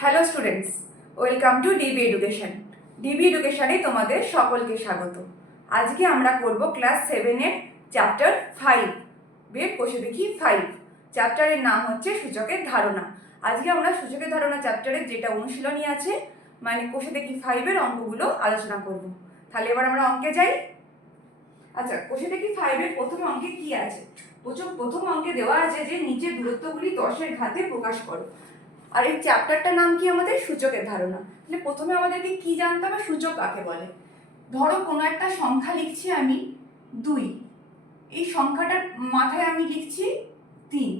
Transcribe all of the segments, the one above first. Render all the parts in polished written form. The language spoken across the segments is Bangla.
Hello students, welcome to DB education. DB এডুকেশনে তোমাদের সকলকে স্বাগত। আজকে আমরা করব ক্লাস 7-এর চ্যাপ্টার 5 এর কোষে দেখি 5। চ্যাপ্টারের নাম হচ্ছে সূচকের ধারণা। আজকে আমরা সূচকের ধারণা চ্যাপ্টারের যেটা অনুশীলনী আছে, মানে কোষে দেখি 5-এর অঙ্কগুলো আলোচনা করব। তাহলে এবার আমরা অঙ্কে যাই। আচ্ছা, কোষে দেখি 5-এর প্রথম অঙ্কে কি আছে? প্রথম অঙ্কে দেওয়া আছে যে নিচের দূরত্বগুলি 10-এর ঘাতে প্রকাশ করো। আর এই চ্যাপ্টারটার নাম কি আমাদের? সূচকের ধারণা। তাহলে প্রথমে আমাদেরকে কি জানতে হবে? সূচক কাকে বলে। ধরো কোনো একটা সংখ্যা লিখছি আমি 2, এই সংখ্যাটার মাথায় আমি লিখছি 3।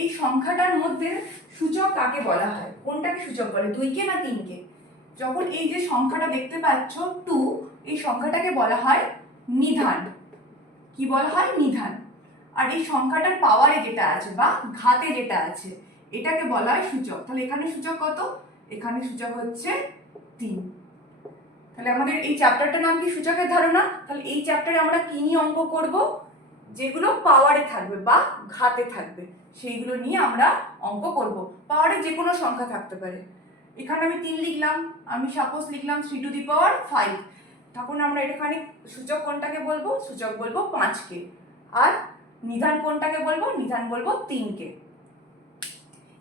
এই সংখ্যাটার মধ্যে সূচক কাকে বলা হয়? কোনটাকে সূচক বলে, 2-কে না 3-কে? যখন এই যে সংখ্যাটা দেখতে পাচ্ছ 2, এই সংখ্যাটাকে বলা হয় নিধান। কি বলা হয়? নিধান। আর এই সংখ্যাটার পাওয়ারে যেটা আছে বা ঘাতে যেটা আছে, এটাকে বলা হয় সূচক। তাহলে এখানে সূচক কত? এখানে সূচক হচ্ছে 3। তাহলে আমাদের এই চ্যাপ্টারটার নাম কি? সূচকের ধারণা। তাহলে এই চ্যাপ্টারে আমরা কি নিয়ে অঙ্ক করব? যেগুলো পাওয়ারে থাকবে বা ঘাতে থাকবে সেইগুলো নিয়ে আমরা অঙ্ক করব। পাওয়ারে যে কোনো সংখ্যা থাকতে পারে। এখানে আমি 3 লিখলাম, আমি সাপোজ লিখলাম 3⁵। তখন আমরা এখানে সূচক কোনটাকে বলবো? সূচক বলবো 5-কে। আর নিধান কোনটাকে বলবো? নিধান বলবো 3-কে।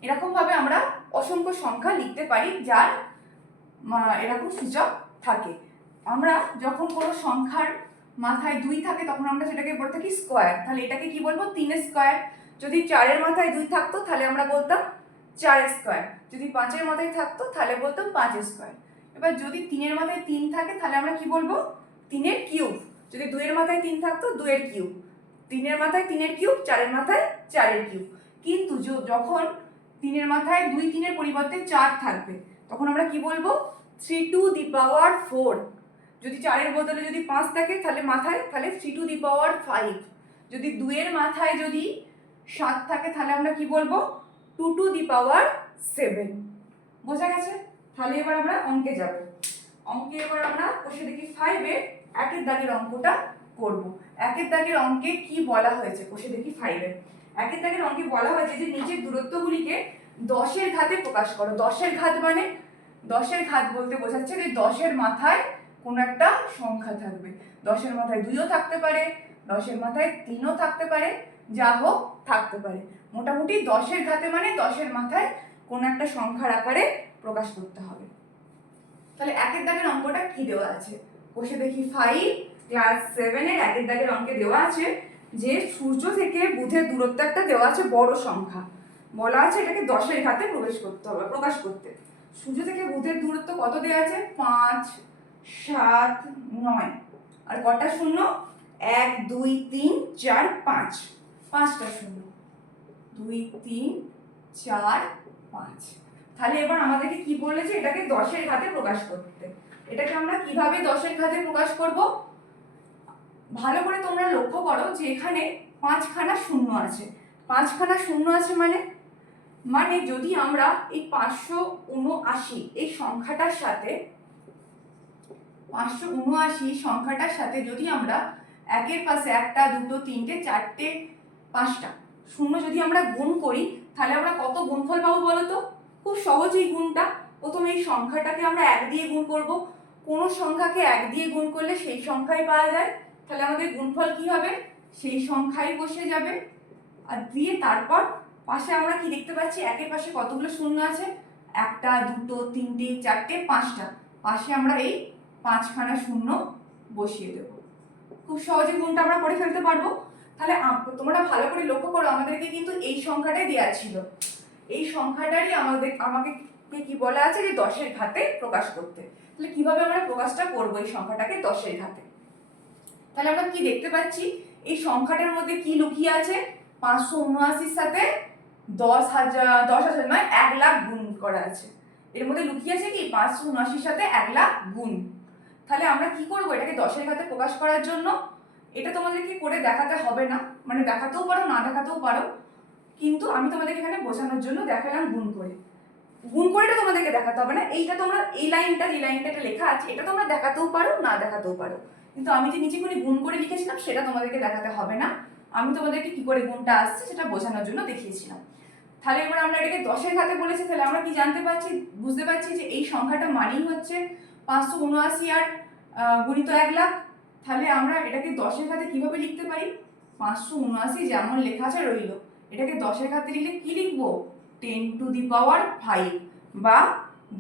এরকম ভাবে আমরা অসংখ্য সংখ্যা লিখতে পারি যার এরকম সূচক থাকে। আমরা যখন কোনো সংখ্যার মাথায় 2 থাকে তখন আমরা সেটাকে বলে থাকি স্কোয়ার। তাহলে এটাকে কি বলবো? 3 স্কোয়ার। যদি 4-এর মাথায় 2 থাকতো তাহলে আমরা বলতাম 4 স্কোয়ার। যদি 5-এর মাথায় থাকতো তাহলে বলতাম 5 স্কোয়ার। এবার যদি 3-এর মাথায় 3 থাকে তাহলে আমরা কি বলবো? 3-এর কিউব। যদি 2-এর মাথায় 3 থাকতো 2-এর কিউব। 3-এর মাথায় 3-এর কিউব, 4-এর মাথায় 4-এর কিউব। কিন্তু যখন 3-এর মাথায় 2 3-এর পরিবর্তে 4 থাকবে তখন আমরা কি বলবো? 3⁴। যদি 4-এর বদলে যদি 5 থাকে তাহলে মাথায়, তাহলে 3⁵। যদি 2-এর মাথায় যদি 7 থাকে তাহলে আমরা কি বলবো? 2⁷। বোঝা গেছে? তাহলে এবার আমরা অঙ্কে যাব। অঙ্কে এবার আমরা কোষে দেখি 5-এর 1-এর দাগের অঙ্কটা করব। 1-এর দাগের অঙ্কে কি বলা হয়েছে? কোষে দেখি 5-এর 1-এর দাগের অঙ্কে বলা হয়েছে যে নিচের দূরত্বগুলিকে 10-এর ঘাতে প্রকাশ করো। 10-এর ঘাত মানে 10-এর ঘাত বলতে বোঝাচ্ছে যে 10-এর মাথায় কোনো একটা সংখ্যা থাকবে। 10-এর মাথায় 2ও থাকতে পারে, 10-এর মাথায় 3ও থাকতে পারে, যা হোক থাকতে পারে। মোটামুটি 10-এর ঘাতে মানে 10-এর মাথায় কোনো একটা সংখ্যার আকারে প্রকাশ করতে হবে। তাহলে 1-এর দাগের অঙ্কটা কি দেওয়া আছে? কোষে দেখি 5 ক্লাস 7-এর 1-এর দাগের অঙ্কে দেওয়া আছে যে সূর্য থেকে বুধের দূরত্ব একটা দেওয়া আছে বড় সংখ্যা। বলা আছে এটাকে 10-এর ঘাতে প্রকাশ করতে। সূর্য থেকে বুধের দূরত্ব কত দেওয়া আছে? 5 7 9। আর কটা শূন্য? 1 2 3 4 5। 5টা শূন্য। 2 3 4 5। তাহলে এবার আমাদেরকে কি বলেছে? এটাকে 10-এর ঘাতে প্রকাশ করতে। এটাকে আমরা কিভাবে 10-এর ঘাতে প্রকাশ করব? ভালো করে তোমরা লক্ষ্য করো যে এখানে 5খানা শূন্য আছে। 5খানা শূন্য আছে মানে যদি আমরা এই 579 এই সংখ্যাটার সাথে 579 সংখ্যাটার সাথে যদি আমরা একের পাশে 1টা 2টো 3টে 4টে 5টা শূন্য যদি আমরা গুণ করি তাহলে আমরা কত গুণফল পাবো বলো তো? খুব সহজ এই গুণটা। প্রথমে এই সংখ্যাটাকে আমরা 1 দিয়ে গুণ করব। কোন সংখ্যাকে 1 দিয়ে গুণ করলে সেই সংখ্যাই পাওয়া যায়। তাহলে আমাদের গুণফল কি হবে? সেই সংখ্যাই বসে যাবে। আর দিয়ে তারপর পাশে আমরা কি দেখতে পাচ্ছি? একের পাশে কতগুলো শূন্য আছে? 1টা 2টো 3টে 4টে 5টা। পাশে আমরা এই 5খানা শূন্য বসিয়ে দেব। খুব সহজে গুণটা আমরা করে ফেলতে পারবো। তাহলে তোমরা ভালো করে লক্ষ্য করো, আমাদেরকে কিন্তু এই সংখ্যাটাই দেওয়া ছিল। এই সংখ্যাটারই আমাকে কি বলা আছে? যে 10-এর ঘাতে প্রকাশ করতে। তাহলে কিভাবে আমরা প্রকাশটা করব এই সংখ্যাটাকে 10-এর ঘাতে? তাহলে আমরা কি দেখতে পাচ্ছি? এই সংখ্যাটার মধ্যে কি লুকিয়ে আছে? 579-র সাথে 10,000 নয় 1 লাখ গুণ করা আছে। এর মধ্যে লুকিয়ে আছে কি? 579-র সাথে 1 লাখ গুণ। তাহলে আমরা কি করব? এটাকে 10-এর ঘাতে প্রকাশ করার জন্য এটা তোমাদেরকে করে দেখাতে হবে না, মানে দেখাতেও পারো না দেখাতেও পারো, কিন্তু আমি তোমাদেরকে এখানে বোঝানোর জন্য দেখালাম গুণ করে। গুণ করেটা তোমাদেরকে দেখাতে হবে না। এইটা তোমরা এই লাইনটা, যে লাইনটা লেখা আছে, এটা তোমরা দেখাতেও পারো না দেখাতেও পারো, কিন্তু আমি যে নিচে করে গুণ করে লিখেছিলাম সেটা তোমাদেরকে দেখাতে হবে না। আমি তোমাদেরকে কি করে গুণটা আসছে সেটা বোঝানোর জন্য দেখিয়েছিলাম। তাহলে এবার আমরা এটাকে 10-এর ঘাতে বলেছি, তাহলে আমরা কি জানতে পারছি, বুঝতে পারছি যে এই সংখ্যাটা মানেই হচ্ছে 579 আর গুণিত 1 লাখ। তাহলে আমরা এটাকে 10-এর ঘাতে কিভাবে লিখতে পারি, 579 যেমন লেখা আছে রইল, এটাকে 10-এর ঘাতে লিখলে কি লিখবো, 10⁵ বা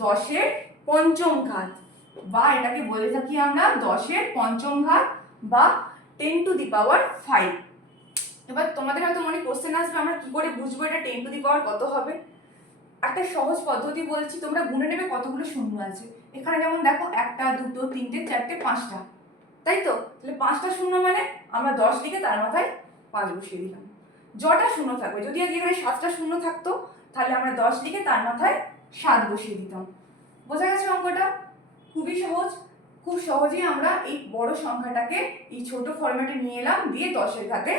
10-এর পঞ্চম ঘাত, বা এটাকে বলে থাকি আমরা 10-এর পঞ্চম ঘাত বা 10⁵। এবার তোমাদের হয়তো মনে কোশ্চেন আসবে, আমরা কি করে বুঝবো এটা 10⁵ কত হবে। একটা সহজ পদ্ধতি বলছি, তোমরা গুনে নেবে কতগুলো শূন্য আছে। এখানে যেমন দেখো 1টা 2টো 3টে 4টে 5টা, তাই তো? তাহলে 5টা শূন্য মানে আমরা 10 লিখে তার মাথায় 5 বসিয়ে দিলাম। যটা শূন্য থাকবে, যদি আজ এখানে 7টা শূন্য থাকতো তাহলে আমরা 10 লিখে তার মাথায় 7 বসিয়ে দিতাম। বোঝা গেছে অঙ্কটা? খুবই সহজ। খুব সহজেই আমরা এই বড় সংখ্যাটাকে এই ছোট ফরম্যাটে নিয়ে এলাম, দিয়ে 10-এর ঘাতে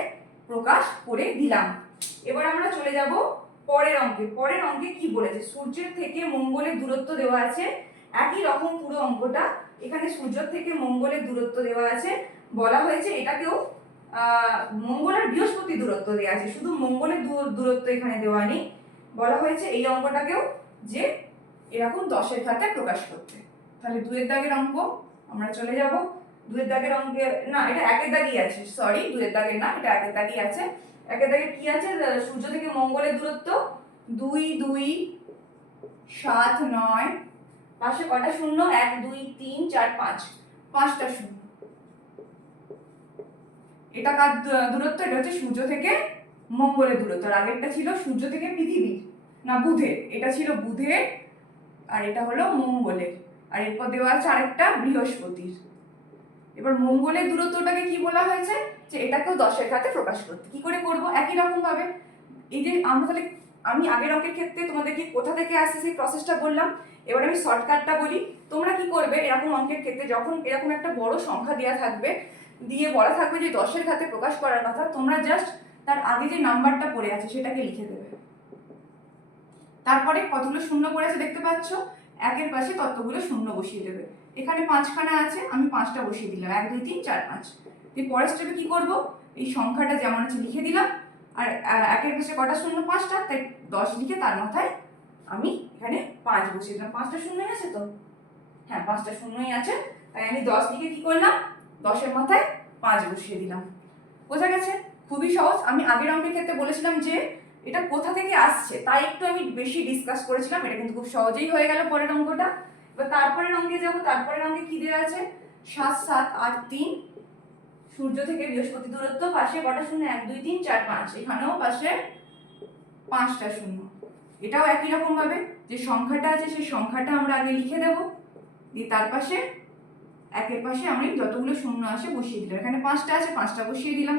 প্রকাশ করে দিলাম। এবার আমরা চলে যাব পরের অঙ্কে। পরের অঙ্কে কি বলেছে, সূর্যের থেকে মঙ্গলের দূরত্ব দেওয়া আছে। একই রকম পুরো অঙ্কটা, এখানে সূর্যের থেকে মঙ্গলের দূরত্ব দেওয়া আছে, বলা হয়েছে এটাকেও মঙ্গল আর বৃহস্পতি দূরত্ব দেওয়া আছে, শুধু মঙ্গলের দূরত্ব এখানে দেওয়া নেই। বলা হয়েছে এই অঙ্কটাকেও যে এরকম 10-এর ঘাতে প্রকাশ করতে। তাহলে 2-এর দাগের অঙ্ক আমরা চলে যাব। 2-এর দাগের অঙ্কে না, এটা 1-এর দাগই আছে, সরি 2-এর দাগের না, এটা 1-এর দাগই আছে। 1-এর দাগে কি আছে, সূর্য থেকে মঙ্গলের দূরত্ব 2 2 7 9, পাশে কটা শূন্য, 1 2 3 4 5, 5টা শূন্য। এটা কার দূরত্ব, এটা হচ্ছে সূর্য থেকে মঙ্গলের দূরত্ব। আর আগেরটা ছিল সূর্য থেকে পৃথিবীর, না বুধের, এটা ছিল বুধের আর এটা হলো মঙ্গলের, আর এরপর দেওয়া আছে আরেকটা বৃহস্পতির। এবার মঙ্গলের দূরত্বটাকে কি বলা হয়েছে, যে এটাকেও 10-এর ঘাতে প্রকাশ করতে। কি করে করব, একই রকম ভাবে এই যে আমরা তাহলে আমি আগের অঙ্কের ক্ষেত্রে তোমাদেরকে কোথা থেকে আসছে সেই প্রসেসটা বললাম। এবার আমি শর্টকাটটা বলি। তোমরা কি করবে, এরকম অঙ্কের ক্ষেত্রে যখন এরকম একটা বড় সংখ্যা দেওয়া থাকবে, দিয়ে বলা থাকবে যে 10-এর ঘাতে প্রকাশ করার কথা, তোমরা জাস্ট তার আগে যে নাম্বারটা পড়ে আছে সেটাকে লিখে দেবে। তারপরে কতগুলো শূন্য পড়েছে দেখতে পাচ্ছ, 1-এর পাশে ততগুলো শূন্য বসিয়ে দেবে। এখানে 5খানা আছে, আমি 5টা বসিয়ে দিলাম, 1 2 3 4 5। এই পরের স্টেপে কি করব, এই সংখ্যাটা যেমন আছে লিখে দিলাম, আর 1-এর পাশে কটা শূন্য, 5টা, তাই 10 লিখে তার মাথায় আমি এখানে 5 বসিয়ে দিলাম। 5টা শূন্যই আছে তো, হ্যাঁ 5টা শূন্যই আছে, তাই আমি 10 লিখে কি করলাম, 10-এর মাথায় 5 বসিয়ে দিলাম। বোঝা গেছে? খুবই সহজ। আমি আগের অঙ্কের ক্ষেত্রে বলেছিলাম যে এটা কোথা থেকে আসছে তাই একটু আমি বেশি ডিসকাস করেছিলাম, এটা কিন্তু খুব সহজেই হয়ে গেল পরের অঙ্কটা। এবার তারপরের অঙ্কে যাব। তারপরের অঙ্কে কি দেওয়া আছে, 7 7 8 3, সূর্য থেকে বৃহস্পতি দূরত্ব, পাশে কটা শূন্য, 1 2 3 4 5, এখানেও পাশে 5টা শূন্য। এটাও একই রকম ভাবে যে সংখ্যাটা আছে সেই সংখ্যাটা আমরা আগে লিখে দেব, দিয়ে তার পাশে 1-এর পাশে আমি যতগুলো শূন্য আসে বসিয়ে দিলাম। এখানে 5টা আছে, 5টা বসিয়ে দিলাম।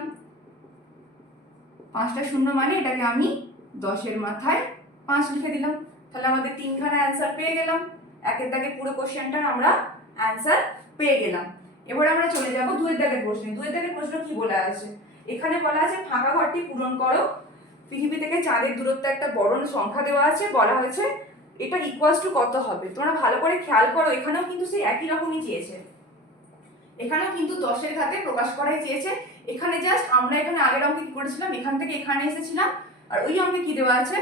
5টা শূন্য মানে এটাকে আমি 10-এর মাথায় 5 লিখে দিলাম। তাহলে আমাদের 3খানা অ্যান্সার পেয়ে গেলাম। 1-এর দাগে পুরো কোশ্চেনটার আমরা অ্যান্সার পেয়ে গেলাম। এবার আমরা চলে যাব 2-এর দাগের প্রশ্নে। 2-এর দাগের প্রশ্ন কি বলা আছে, এখানে বলা আছে ফাঁকা ঘরটি পূরণ করো। পৃথিবী থেকে চাঁদের দূরত্ব একটা বড় সংখ্যা দেওয়া আছে, বলা হয়েছে এটা ইকুয়ালস টু কত হবে। তোমরা ভালো করে খেয়াল করো, এখানেও কিন্তু সেই একই রকমই চেয়েছে, এখানেও কিন্তু 10-এর ঘাতে প্রকাশ করাই চেয়েছে। এখানে জাস্ট আমরা এখানে আগের অঙ্কে কি করেছিলাম, এখান থেকে এখানে এসেছিলাম, আর ওই অঙ্কে কি দেওয়া আছে,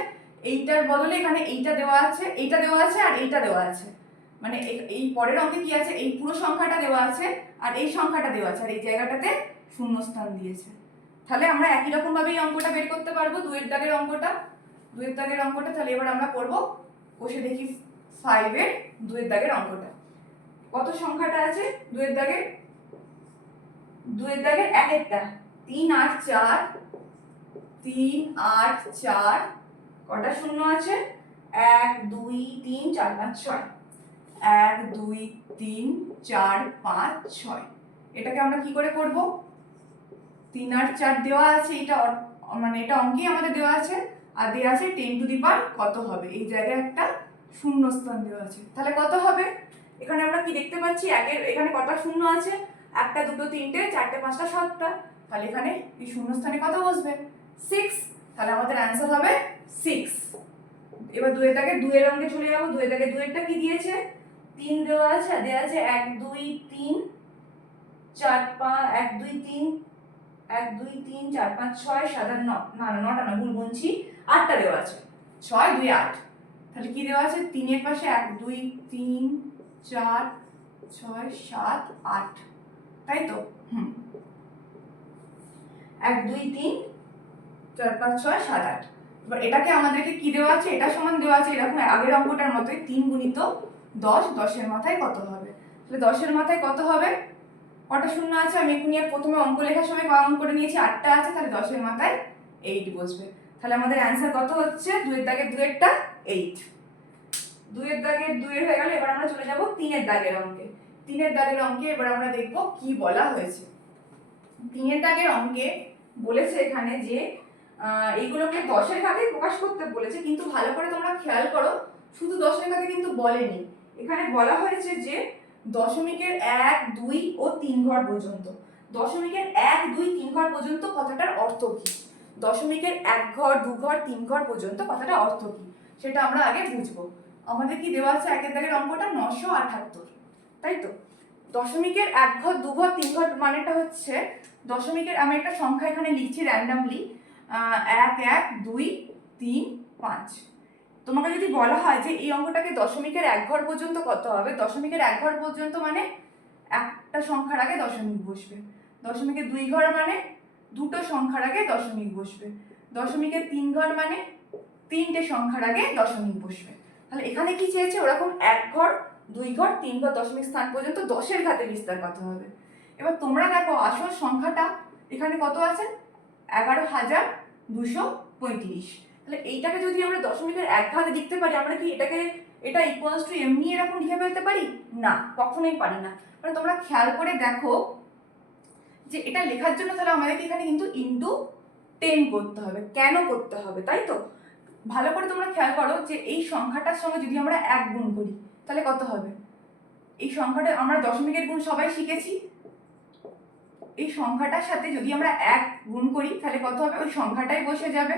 এইটার বদলে এখানে এইটা দেওয়া আছে, এইটা দেওয়া আছে আর এইটা দেওয়া আছে। মানে এই পরের অঙ্কে কি আছে, এই পুরো সংখ্যাটা দেওয়া আছে আর এই সংখ্যাটা দেওয়া আছে, আর এই জায়গাটাতে শূন্যস্থান দিয়েছে। তাহলে আমরা একই রকম ভাবে এই অঙ্কটা বের করতে পারবো, 2-এর দাগের অঙ্কটা। 2-এর দাগের অঙ্কটা তাহলে এবার আমরা করব, বসে দেখি 5-এর 2-এর দাগের অঙ্কটা। কত সংখ্যাটা আছে 2-এর দাগে, 2-এর দাগের 1-একটা 3 8 4, 3 8 4, কটা শূন্য আছে, 1 2 3 4 5 6, 1 2 3 4 5 6। এটাকে আমরা কি করে করব, 3 8 4 দেওয়া আছে, এটা মানে এটা অঙ্কে আমাদের দেওয়া আছে, আর দেওয়া আছে 10⁻, কত হবে, এই জায়গায় একটা শূন্যস্থান দেওয়া আছে। তাহলে কত হবে, এখানে আমরা কি দেখতে পাচ্ছি, এখানে কটা শূন্য আছে, 1টা 2টো 3টে 4টে 5টা 7টা, তাহলে এখানে এই শূন্যস্থানে কত বসবে, 6। তাহলে আমাদের অ্যান্সার হবে 6। এবার 2-এর দাগে 2-এর অঙ্কে চলে যাবো। 2-এর দাগে 2-এরটা কি দিয়েছে, 3 দেওয়া আছে, আর দেওয়া আছে 1 2 3 4 5, 1 2 3 1 2 3 4 5 6 7 8 9, না না 9টা না, ভুল গুনছি, 8টা দেওয়া আছে। 6 2 8, তাহলে কি দেওয়া আছে 3 এর পাশে 1 2 3 4 6 7 8, তাই তো? 1 2 3 4 5 6 7 8। এবার এটাকে আমাদেরকে কি দেওয়া আছে, এটা সমান দেওয়া আছে এরকম আগের অঙ্কটার মতোই 3 গুণিত 10, 10 এর মাথায় কত হবে? তাহলে 10 এর মাথায় কত হবে? কটা শূন্য আছে আমি এক্ষুনি প্রথমে অঙ্ক লেখার সময় কাউন্ট করে নিয়েছি, 8টা আছে, তাহলে 10 এর মাথায় 8 বসবে। তাহলে আমাদের অ্যান্সার কত হচ্ছে? 2 এর দাগের 2 এরটা 8, 2 এর দাগের 2 এর হয়ে গেল। এবার আমরা চলে যাব 3 এর দাগের অঙ্কে। 3 এর দাগের অঙ্কে এবার আমরা দেখব কি বলা হয়েছে। 3 এর দাগের অঙ্কে বলেছে এখানে যে এইগুলোকে 10 এর ঘাতে প্রকাশ করতে বলেছে, কিন্তু ভালো করে তোমরা খেয়াল করো, শুধু 10 এর ঘাতে কিন্তু বলেনি। এখানে বলা হয়েছে যে দশমিকের 1 2 ও 3 ঘর পর্যন্ত। দশমিকের 1 2 3 ঘর পর্যন্ত কথাটার অর্থ কি? দশমিকের 1 ঘর 2 ঘর 3 ঘর পর্যন্ত কথাটা অর্থ কি সেটা আমরা আগে বুঝবো। আমাদের কি দেওয়া আছে একের দাগের অঙ্কটা 978, তাই তো? দশমিকের 1 ঘর 2 ঘর 3 ঘর মানেটা হচ্ছে দশমিকের, আমি একটা সংখ্যা এখানে লিখছি র্যান্ডামলি, 1 1 2 3 5। তোমাকে যদি বলা হয় যে এই অঙ্কটাকে দশমিকের 1 ঘর পর্যন্ত কত হবে, দশমিকের 1 ঘর পর্যন্ত মানে একটা সংখ্যার আগে দশমিক বসবে। দশমিকের 2 ঘর মানে দুটো সংখ্যার আগে দশমিক বসবে। দশমিকের 3 ঘর মানে তিনটে সংখ্যার আগে দশমিক বসবে। তাহলে এখানে কি চেয়েছে? ওরকম 1 ঘর 2 ঘর 3 ঘর দশমিক স্থান পর্যন্ত 10 এর ঘাতে বিস্তার কত হবে। এবার তোমরা দেখো আসল সংখ্যাটা এখানে কত আছে? 11,235। তাহলে এইটাকে যদি আমরা দশমিকের 1 ঘাতে লিখতে পারি, আমরা কি এটা ইকুয়ালস টু এমনি এরকম লিখে ফেলতে পারি? না, কখনোই পারি না। মানে তোমরা খেয়াল করে দেখো যে এটা লেখার জন্য তাহলে আমাদেরকে এখানে কিন্তু ইনটু 10 করতে হবে। কেন করতে হবে, তাই তো? ভালো করে তোমরা খেয়াল করো যে এই সংখ্যাটার সঙ্গে যদি আমরা 1 গুণ করি তাহলে কত হবে? এই সংখ্যাটা আমরা দশমিকের গুণ সবাই শিখেছি, এই সংখ্যাটার সাথে যদি আমরা 1 গুণ করি তাহলে কত হবে? ওই সংখ্যাটাই বসে যাবে,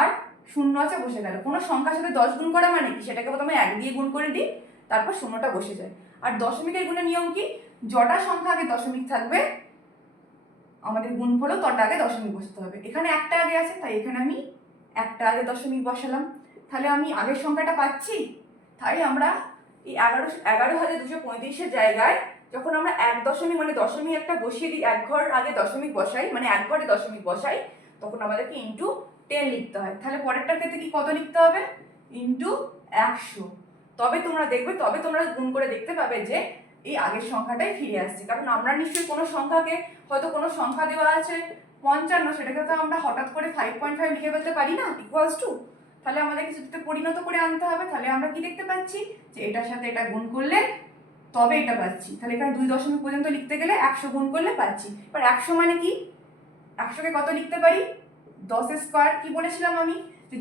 আর শূন্য আছে বসে গেল। কোনো সংখ্যার সাথে 10 গুণ করা মানে কি? সেটাকে প্রথমে 1 দিয়ে গুণ করে দিই, তারপর শূন্যটা বসে যায়। আর দশমিকের গুণের নিয়ম কি? যটা সংখ্যা আগে দশমিক থাকবে আমাদের গুণফলও তটা আগে দশমিক বসাতে হবে। এখানে একটা আগে আছে, তাই এখানে আমি একটা আগে দশমিক বসালাম। তাহলে আমি আগের সংখ্যাটা পাচ্ছি। তাই আমরা এই 11,235-এর জায়গায় যখন আমরা 1 দশমিক মানে দশমিক একটা বসিয়ে দিই, 1 ঘর আগে দশমিক বসাই, মানে 1 ঘরে দশমিক বসাই, তখন আমাদেরকে ইন্টু 10 লিখতে হয়। তাহলে পরেরটার ক্ষেত্রে কি কত লিখতে হবে? ইন্টু 100। তবে তোমরা দেখবে, তবে তোমরা গুণ করে দেখতে পাবে যে এই আগের সংখ্যাটাই ফিরে আসছে। কারণ আমরা নিশ্চয়ই কোনো সংখ্যাকে, হয়তো কোনো সংখ্যা দেওয়া আছে 55, সেটাকে তো আমরা হঠাৎ করে 5.5 লিখে ফেলতে পারি না ইকুয়ালস টু। তাহলে আমাদেরকে সেটাতে পরিণত করে আনতে হবে। তাহলে আমরা কি দেখতে পাচ্ছি যে এটার সাথে এটা গুণ করলে তবে এটা পাচ্ছি। তাহলে এখানে 2 দশমিক পর্যন্ত লিখতে গেলে 100 গুণ করলে পাচ্ছি। এবার 100 মানে কি? 100কে কত লিখতে পারি? 10 এর স্কয়ার। কি বলেছিলাম আমি? যে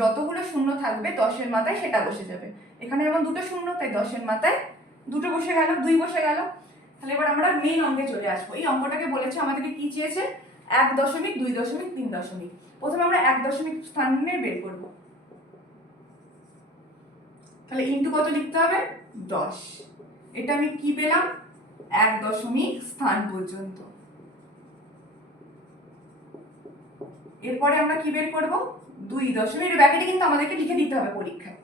যতগুলো শূন্য থাকবে 10 এর মাথায় সেটা বসে যাবে। এখানে যেমন দুটো শূন্য, তাই 10 এর মাথায় দুটো বসে গেল, 2 বসে গেল। তাহলে এবার আমরা মেইন অঙ্কে চলে আসবো। এই অঙ্কটাকে বলেছে আমাদেরকে কি চেয়েছে? 1 দশমিক 2 দশমিক 3 দশমিক। প্রথমে আমরা 1 দশমিক স্থানে বের করব। তাহলে ইনটু কত লিখতে হবে? 10। এটা আমি কি পেলাম? 1 দশমিক স্থান পর্যন্ত। এরপরে আমরা কি বের করব? 2 দশমিক। ব্র্যাকেটে কিন্তু আমাদেরকে লিখে দিতে হবে পরীক্ষায়।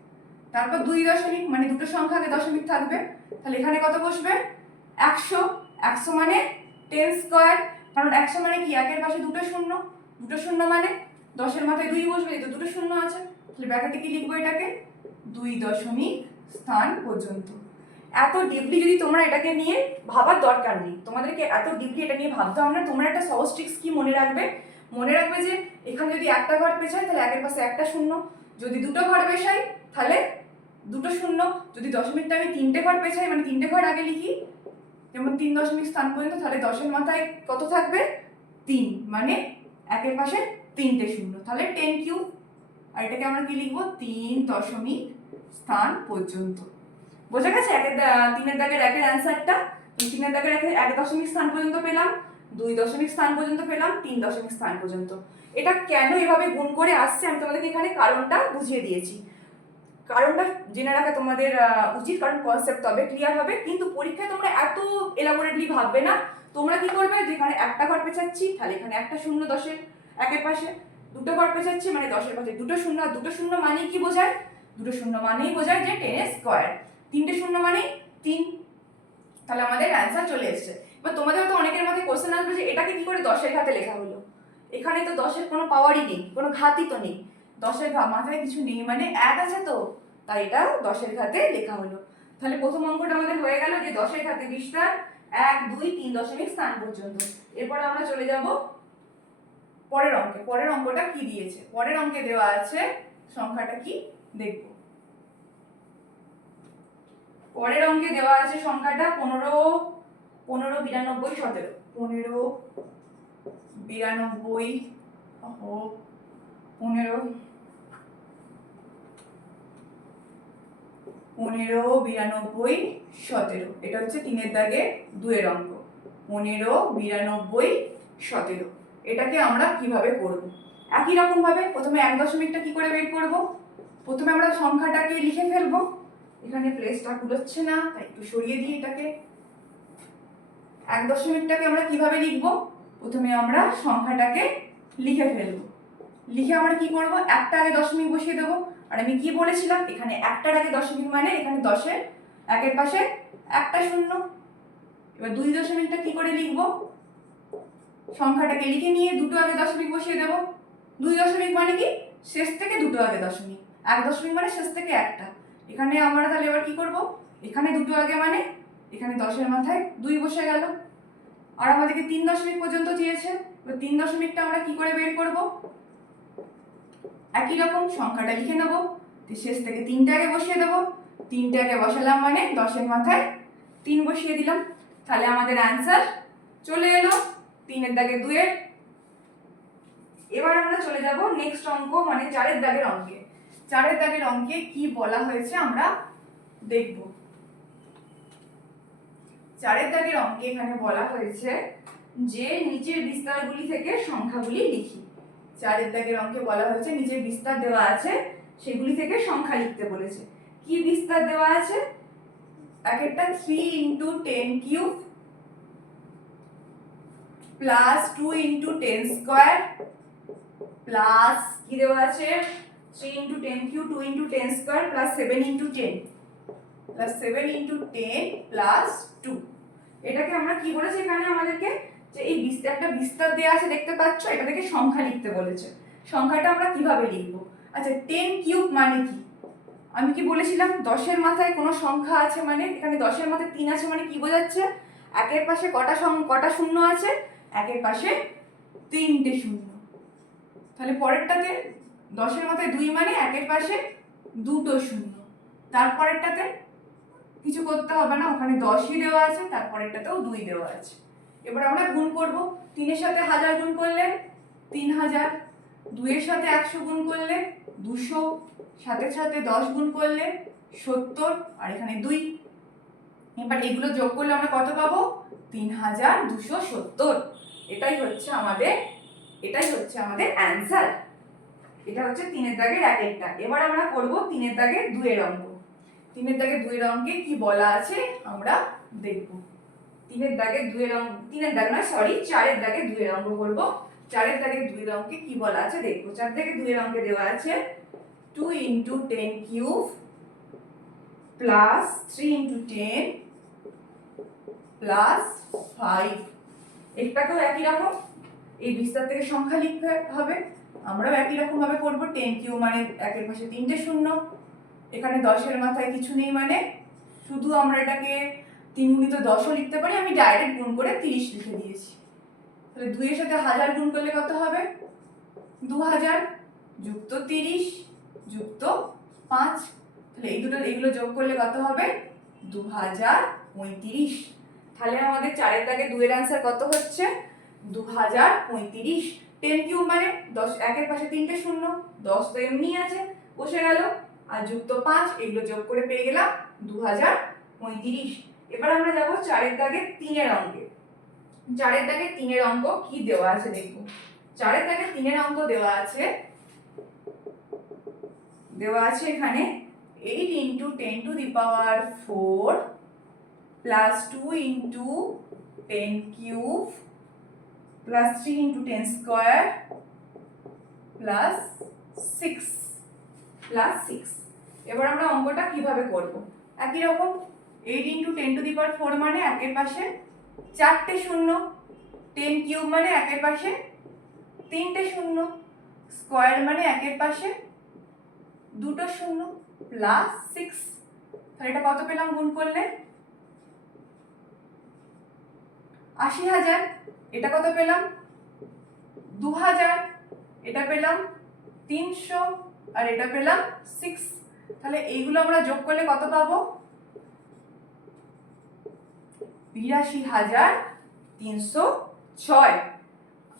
তারপর 2 দশমিক মানে দুটো সংখ্যা আগে দশমিক থাকবে। তাহলে এখানে কত বসবে? 100। 100 মানে 10 স্কয়ার। কারণ 100 মানে কি? একের পাশে দুটো শূন্য, দুটো শূন্য মানে 10 এর মাথায় 2 বসবে, এই তো দুটো শূন্য আছে। তাহলে ব্র্যাকেটে কি লিখবো? এটাকে 2 দশমিক স্থান পর্যন্ত। এত ডিপলি যদি তোমরা এটাকে নিয়ে ভাবার দরকার নেই, তোমাদেরকে এত ডিপলি এটা নিয়ে ভাবতে হবে না। তোমরা একটা সহজ ট্রিক্স কি মনে রাখবে? মনে রাখবে যে এখানে যদি একটা ঘর পেছাই তাহলে একের পাশে একটা শূন্য, যদি দুটো ঘর পেছাই তাহলে দুটো শূন্য, যদি দশমিকটা আমি 3টে ঘর পেছাই মানে 3টে ঘর আগে লিখি, যেমন 3 দশমিক স্থান পর্যন্ত, তাহলে 10 এর মাথায় কত থাকবে? 3, মানে একের পাশে 3টে শূন্য, তাহলে 10 কিউব। আর এটাকে আমরা কি লিখবো? 3 দশমিক স্থান পর্যন্ত। বোঝা গেছে? 3 দাগের একের অ্যান্সারটা। 3 দাগের একের 1 দশমিক স্থান পর্যন্ত পেলাম, 2 দশমিক স্থান পর্যন্ত পেলাম, 3 দশমিক স্থান পর্যন্ত। এটা কেন এভাবে গুণ করে আসছে আমি তোমাদেরকে এখানে কারণটা বুঝিয়ে দিয়েছি। কারণটা জেনে রাখা তোমাদের উচিত, কারণ কনসেপ্ট তবে ক্লিয়ার হবে। কিন্তু পরীক্ষায় তোমরা এত এলাবোরেটলি ভাববে না। তোমরা কি করবে? যেখানে একটা ঘর পেছাচ্ছি তাহলে এখানে একটা শূন্য 10-এর একের পাশে, দুটো ঘর পেছাচ্ছি মানে 10-এর পাশে দুটো শূন্য, আর দুটো শূন্য মানেই কি বোঝায়? দুটো শূন্য মানেই বোঝায় যে 10 স্কোয়ার। 3টে শূন্য মানেই 3। তাহলে আমাদের অ্যান্সার চলে এসেছে। এবার তোমাদের হয়তো অনেকের মাথায় কোশ্চেন আসবে যে এটাকে কি করে 10-এর ঘাতে লেখা হলো? এখানে তো 10-এর কোনো পাওয়ারই নেই, কোনো ঘাতই তো নেই। 10-এর মাথায় কিছু নেই মানে 1 আছে তো, তাই এটা 10-এর ঘাতে লেখা হলো। তাহলে প্রথম অঙ্কটা আমাদের হয়ে গেল যে 10-এর ঘাতে বিস্তার 1, 2, 3 দশমিক স্থান পর্যন্ত। এরপর আমরা চলে যাব পরের অঙ্কে। পরের অঙ্কটা কি দিয়েছে? পরের অঙ্কে দেওয়া আছে সংখ্যাটা কি দেখব। পরের অঙ্কে দেওয়া আছে সংখ্যাটা 15, 15, 92, 17। 15, 92, 15, 92, 17। এটা হচ্ছে 3-এর দাগে 2-এর অঙ্ক। 15, 92, 17। এটাকে আমরা কিভাবে করব? একই রকম ভাবে প্রথমে 1 দশমিকটা কি করে বের করব? প্রথমে আমরা সংখ্যাটাকে লিখে ফেলবো। এখানে প্লেসটা কুলোচ্ছে না, তাই একটু সরিয়ে দিই এটাকে। 1 দশমিকটাকে আমরা কিভাবে লিখব? প্রথমে আমরা সংখ্যাটাকে লিখে ফেলবো। লিখে আমরা কি করব? একটা আগে দশমিক বসিয়ে দেবো। আর আমি কি বলেছিলাম? এখানে একটার আগে দশমিক মানে এখানে 10-এর 1-এর পাশে একটা শূন্য। এবার 2 দশমিকটা কি করে লিখব? সংখ্যাটাকে লিখে নিয়ে দুটো আগে দশমিক বসিয়ে দেবো। 2 দশমিক মানে কি? শেষ থেকে দুটো আগে দশমিক। 1 দশমিক মানে শেষ থেকে একটা। এখানে আমরা তাহলে এবার কি করব? এখানে দুটো আগে মানে এখানে 10-এর মাথায় 2 বসে গেল। আর আমাদেরকে 3 দশমিক পর্যন্ত চেয়েছে। এবার 3 দশমিকটা আমরা কি করে বের করব? একই রকম সংখ্যাটা লিখে নেব, শেষ থেকে 3টে আগে বসিয়ে দেবো। 3টে আগে বসালাম মানে 10-এর মাথায় 3 বসিয়ে দিলাম। তাহলে আমাদের অ্যান্সার চলে এলো 3-এর দাগে 2-এর। এবার আমরা চলে যাব নেক্সট অঙ্ক মানে 4-এর দাগের অঙ্কে। 4-এর দাগের অঙ্কে কি বলা হয়েছে আমরা দেখব। 4-এর দাগের অঙ্কে এখানে বলা হয়েছে যে নিচের বিস্তারগুলি থেকে সংখ্যাগুলি লিখি। 4-এর দাগের অঙ্কে বলা হয়েছে নিচের বিস্তার দেওয়া আছে সেগুলি থেকে সংখ্যা লিখতে বলেছে। কি বিস্তার দেওয়া আছে? একটা 3 × 10 কিউব প্লাস 2 × 10 স্কয়ার প্লাস কি দেওয়া আছে? 3 × 10 cube 2 × 10 square plus 7 × 10 plus 7 × 10 plus 2। এটাকে আমরা কি বলেছি? এখানে আমাদেরকে যে এই একটা বিস্তার দেওয়া আছে দেখতে পাচ্ছ, এটা থেকে সংখ্যা লিখতে বলেছে। সংখ্যাটা আমরা কিভাবে লিখব? আচ্ছা 10 কিউব মানে কি? আমি কি বলেছিলাম? 10-এর মাথায় কোনো সংখ্যা আছে মানে এখানে 10-এর মাথায় 3 আছে মানে কি বোঝাচ্ছে? 1-এর পাশে কটা শূন্য আছে? 1-এর পাশে 3টে শূন্য। তাহলে পরেরটাতে 10-এর মাথায় 2 মানে 1-এর পাশে 2টো শূন্য। তারপরেরটাতে কিছু করতে হবে না, ওখানে 10ই দেওয়া আছে, তারপরেরটাতেও 2 দেওয়া আছে। এবার আমরা গুণ করব। 3-এর সাথে 1000 গুণ করলে 3000, 2-এর সাথে 100 গুণ করলে 200, সাথে সাথে 10 গুণ করলে 70, আর এখানে 2। এবার এগুলো যোগ করলে আমরা কত পাবো? 3270। এটাই হচ্ছে আমাদের অ্যান্সার। এটা হচ্ছে 3-এর দাগের 1-একটা। এবার আমরা করব 3-এর দাগের 2-এর অঙ্ক। 3-এর দাগের 2-এর অঙ্কে কি বলা আছে আমরা দেখব। 3-এর দাগের 2-এর অঙ্ক, 3-এর দাগ না সরি 4-এর দাগের 2-এর অঙ্ক করব। 4-এর দাগের 2-এর অঙ্কে কি বলা আছে দেখব। 4 দাগের 2-এর অঙ্কে দেওয়া আছে 2 × 10 কিউব প্লাস 3 × 10 প্লাস 5। একটাকেও একই রকম এই বিস্তার থেকে সংখ্যা লিখতে হবে। আমরাও একই রকম ভাবে করব। 10 কিউব মানে 1-এর পাশে 3টে শূন্য। এখানে 10-এর মাথায় কিছু নেই মানে শুধু আমরা এটাকে 3 × 10ও লিখতে পারি। আমি ডাইরেক্ট গুণ করে 30 লিখে দিয়েছি। তাহলে 2-এর সাথে 1000 গুণ করলে কত হবে? 2000 যুক্ত 30 যুক্ত 5। তাহলে এগুলো যোগ করলে কত হবে? 2035। তাহলে আমাদের 4-এর দাগে 2-এর অ্যান্সার কত হচ্ছে? 2035। 10 কিউব মানে 1-এর পাশে 3টে শূন্য, 10 তো এমনি আছে বসে গেল, আর যুক্ত 5, এগুলো যোগ করে পেয়ে গেলাম 2035। এবার আমরা যাব 4-এর দাগে 3-এর অঙ্কে। 4-এর দাগে 3-এর অঙ্ক কি দেওয়া আছে দেখব। 4-এর দাগে 3-এর অঙ্ক দেওয়া আছে এখানে 8 × 10⁴ plus 2 × 10 cube plus 3 × 10 square plus 6 এবার আমরা অঙ্কটা কিভাবে করব? একই রকম 8 ইন্টু 10⁴ মানে একের পাশে 4টে শূন্য, 10 কিউব মানে একের পাশে 3টে শূন্য, স্কোয়ার মানে একের পাশে 2টো শূন্য, প্লাস 6। তাহলে এটা কত পেলাম গুণ করলে? 80,000। এটা কত পেলাম? 2000। এটা পেলাম 300, আর এটা পেলাম 6। তাহলে এইগুলো আমরা যোগ করলে কত পাবো? 82,306।